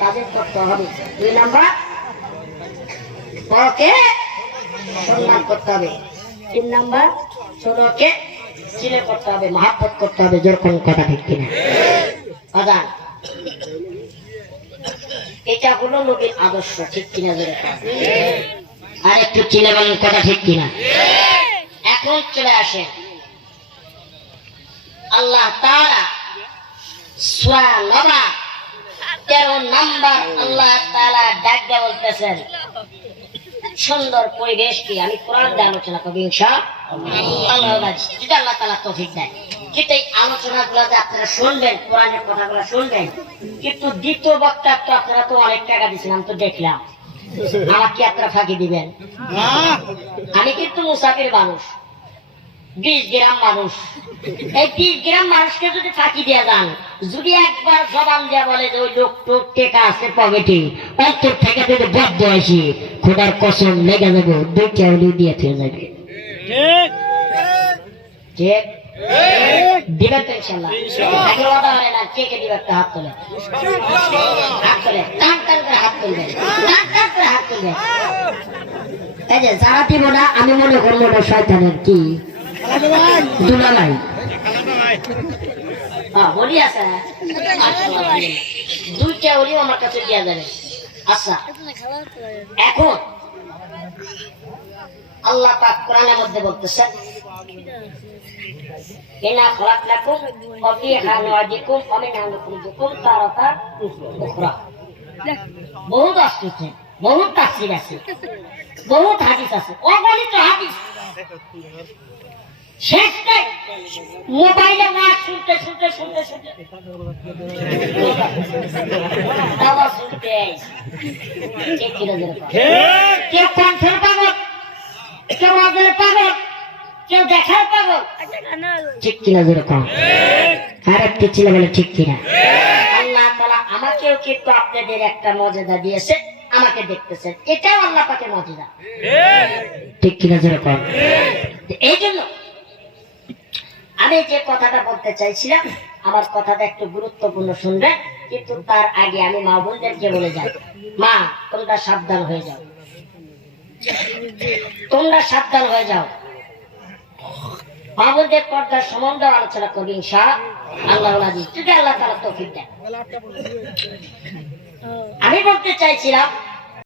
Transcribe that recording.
তাদের করতে হবে। 2 নাম্বার বড়কে সম্মান করতে হবে। 3 নাম্বার ছোটকে চিনে করতে হবে, মহাব্বত করতে হবে। যেরকম কথা ঠিক কিনা? আজান এটা হলো নবীর আদর্শ, ঠিক কিনা? যেরকম আর একটু চিনে বলেন কথা ঠিক কিনা? এখন চলে আসে আল্লাহ তাআলা সূরা নবা 13 নাম্বার আল্লাহ তাআলা ডাক দিয়ে বলতেছেন, সুন্দর পরিবেশ কি আমি কোরআন দিয়ে আলোচনা করবো ইনশাআল্লাহ, যদি আল্লাহ তাআলা তৌফিক দেয়। কিন্তু এই আলোচনাগুলো যে আপনারা শুনবেন, কোরআনের কথাগুলো শুনবেন, কিন্তু দ্বিতীয় বক্তা তো আপনারা তো অনেক টাকা দিচ্ছেন, আমি তো দেখলাম। আমার কি আপনারা ফাঁকি দিবেন? আমি কিন্তু মুসাফির মানুষ, 20 গ্রাম মানুষ। এই 20 গ্রাম মানুষকে যদি ফাঁকি দিয়ে যান, যদি একবার জবান দিয়ে বলে যে ওই লোক টোক টেকা আছে পকেটে, অন্তর থেকে যদি বদ্ধ আসি, খোদার কসম লেগে যাবো, 2 চাউলি দিয়ে ফেলে যাবে। ঠিক দিবেন তো ইনশাআল্লাহ? আগে কথা হয় না, কে কে দিবে? একটা হাত তোলে, হাত তোলে, টান টান করে হাত তুলবে, টান টান করে হাত তুলবে। এই যে যারা দিব না, আমি মনে করবো না শয়তানের কি দুলা নাই বলি আছে, 2টা ওলিও আমার কাছে দেওয়া যাবে। আচ্ছা, এখন আল্লাহ পাক কোরআনের মধ্যে বলতেছে, ইন্না খলাকনাকুম ওয়া ফীহা নু'ইদুকুম ওয়া মিনহা নুখরিজুকুম তারাতান উখরা। বহুত আসছে, বহুত তাফসীর আছে, বহুত হাদিস আছে, অগণিত হাদিস। শেষ নাই, মোবাইলে ওয়াজ শুনতে শুনতে শুনতে শুনতে আওয়াজ শুনতে কেউ কণ্ঠের পাগল, কেউ আওয়াজের পাগল, কেউ দেখার পাগল, ঠিক কিনা? যেরকম আর একটু ছিল বলে ঠিক কিনা? আল্লাহ তাআলা আমাকেও কিন্তু আপনাদের একটা মর্যাদা দিয়েছে, আমাকে দেখতেছেন, এটাও আল্লাহ পাকের মর্যাদা, ঠিক কিনা? যেরকম এই জন্য আমি যে কথাটা বলতে চাইছিলাম, আমার কথাটা একটু গুরুত্বপূর্ণ শুনবেন, কিন্তু তার আগে আমি মা বোনদেরকে বলে যাই, মা তোমরা সাবধান হয়ে যাও, তোমরা সাবধান হয়ে যাও। মা বোনদের পর্দার সম্বন্ধে আলোচনা করবি ইনশাআল্লাহ, যদি আল্লাহ তাআলা তৌফিক দেন। আমি বলতে চাইছিলাম